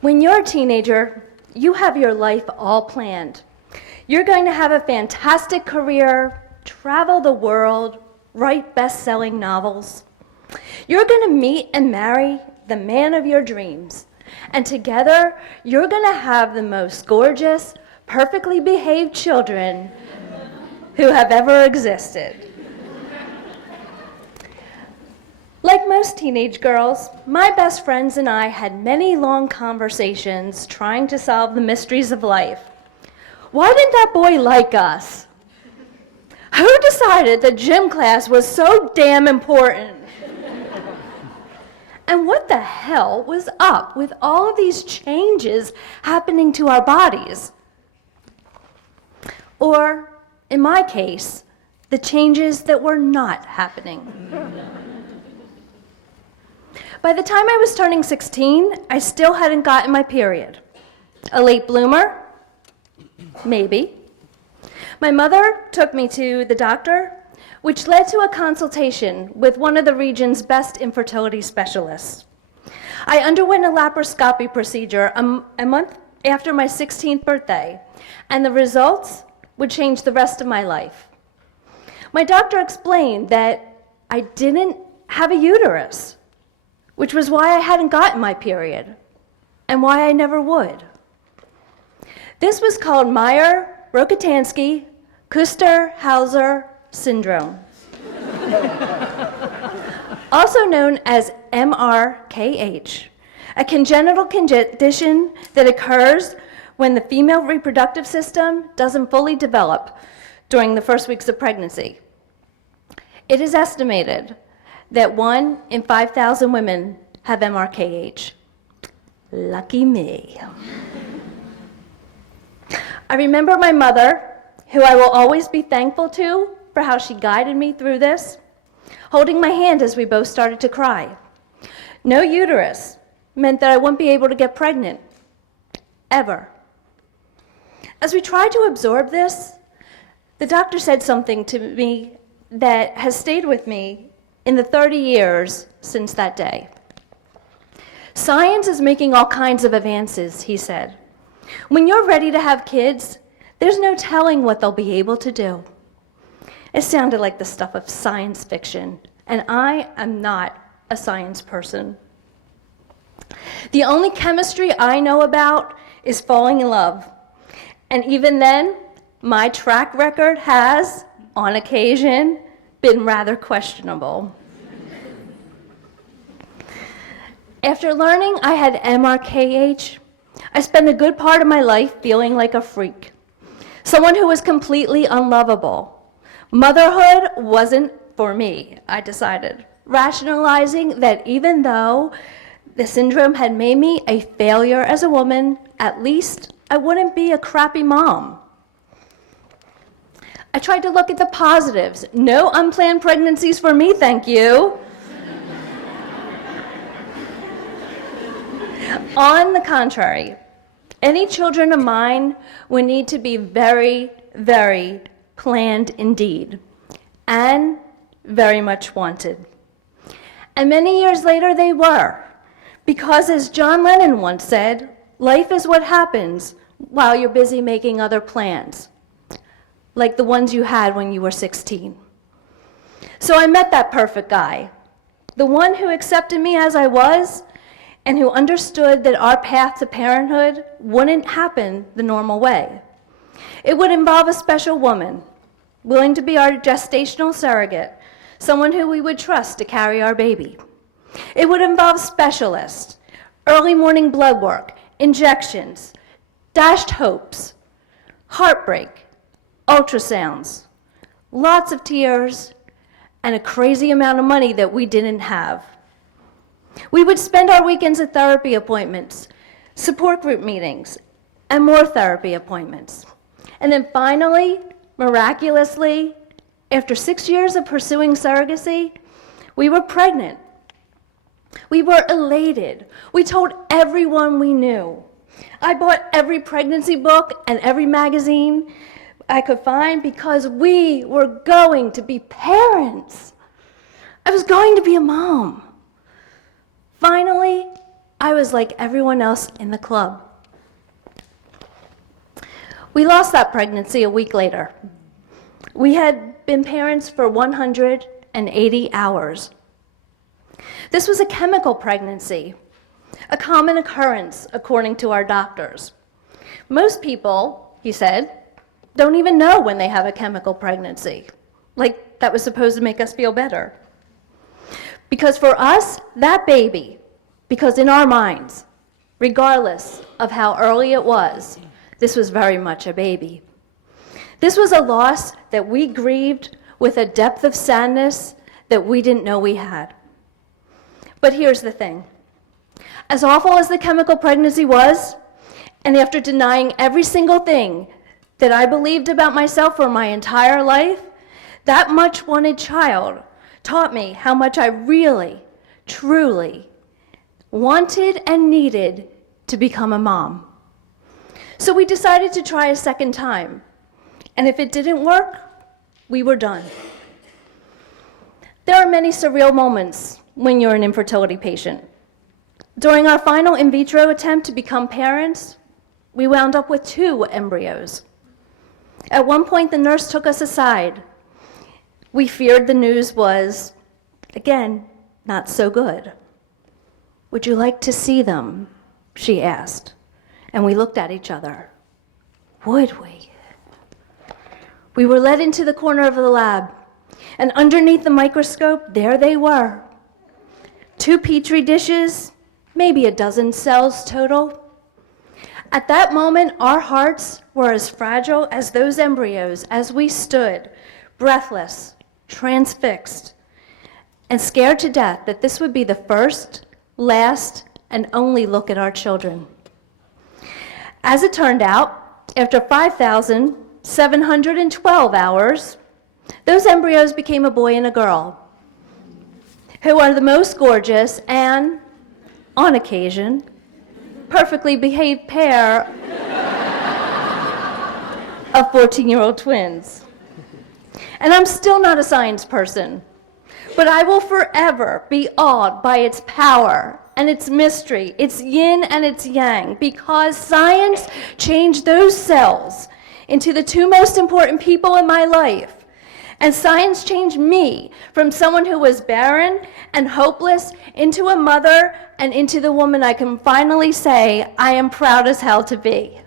When you're a teenager, you have your life all planned. You're going to have a fantastic career, travel the world, write best-selling novels. You're going to meet and marry the man of your dreams. And together, you're going to have the most gorgeous, perfectly behaved children who have ever existed. Like most teenage girls, my best friends and I had many long conversations trying to solve the mysteries of life. Why didn't that boy like us? Who decided that gym class was so damn important? And what the hell was up with all of these changes happening to our bodies? Or, in my case, the changes that were not happening. By the time I was turning 16, I still hadn't gotten my period. A late bloomer? Maybe. My mother took me to the doctor, which led to a consultation with one of the region's best infertility specialists. I underwent a laparoscopy procedure a month after my 16th birthday, and the results would change the rest of my life. My doctor explained that I didn't have a uterus, which was why I hadn't gotten my period, and why I never would. This was called Mayer-Rokitansky-Küster-Hauser syndrome, also known as MRKH, a congenital condition that occurs when the female reproductive system doesn't fully develop during the first weeks of pregnancy. It is estimated that 1 in 5,000 women have MRKH. Lucky me. I remember my mother, who I will always be thankful to for how she guided me through this, holding my hand as we both started to cry. No uterus meant that I wouldn't be able to get pregnant, ever. As we tried to absorb this, the doctor said something to me that has stayed with me in the 30 years since that day. Science is making all kinds of advances, he said. When you're ready to have kids, there's no telling what they'll be able to do. It sounded like the stuff of science fiction, and I am not a science person. The only chemistry I know about is falling in love. And even then, my track record has, on occasion, been rather questionable. After learning I had MRKH, I spent a good part of my life feeling like a freak, someone who was completely unlovable. Motherhood wasn't for me, I decided, rationalizing that even though the syndrome had made me a failure as a woman, at least I wouldn't be a crappy mom. I tried to look at the positives. No unplanned pregnancies for me, thank you. On the contrary, any children of mine would need to be very, very planned indeed, and very much wanted. And many years later they were, because as John Lennon once said, life is what happens while you're busy making other plans, like the ones you had when you were 16. So I met that perfect guy, the one who accepted me as I was, and who understood that our path to parenthood wouldn't happen the normal way. It would involve a special woman, willing to be our gestational surrogate, someone who we would trust to carry our baby. It would involve specialists, early morning blood work, injections, dashed hopes, heartbreak, ultrasounds, lots of tears, and a crazy amount of money that we didn't have. We would spend our weekends at therapy appointments, support group meetings, and more therapy appointments. And then finally, miraculously, after 6 years of pursuing surrogacy, we were pregnant. We were elated. We told everyone we knew. I bought every pregnancy book and every magazine I could find because we were going to be parents. I was going to be a mom. Finally, I was like everyone else in the club. We lost that pregnancy a week later. We had been parents for 180 hours. This was a chemical pregnancy, a common occurrence according to our doctors. Most people, he said, don't even know when they have a chemical pregnancy. Like that was supposed to make us feel better. Because for us, that baby, because in our minds, regardless of how early it was, this was very much a baby. This was a loss that we grieved with a depth of sadness that we didn't know we had. But here's the thing. As awful as the chemical pregnancy was, and after denying every single thing that I believed about myself for my entire life, that much wanted child taught me how much I really, truly wanted and needed to become a mom. So we decided to try a second time. And if it didn't work, we were done. There are many surreal moments when you're an infertility patient. During our final in vitro attempt to become parents, we wound up with 2 embryos. At one point, the nurse took us aside. We feared the news was, again, not so good. "Would you like to see them?" she asked. And we looked at each other. Would we? We were led into the corner of the lab, and underneath the microscope, there they were. 2 Petri dishes, maybe a dozen cells total. At that moment, our hearts were as fragile as those embryos as we stood, breathless, transfixed, and scared to death that this would be the first, last, and only look at our children. As it turned out, after 5,712 hours, those embryos became a boy and a girl, who are the most gorgeous and, on occasion, perfectly behaved pair of 14-year-old twins. And I'm still not a science person, but I will forever be awed by its power and its mystery, its yin and its yang, because science changed those cells into the 2 most important people in my life. And science changed me from someone who was barren and hopeless into a mother and into the woman I can finally say I am proud as hell to be.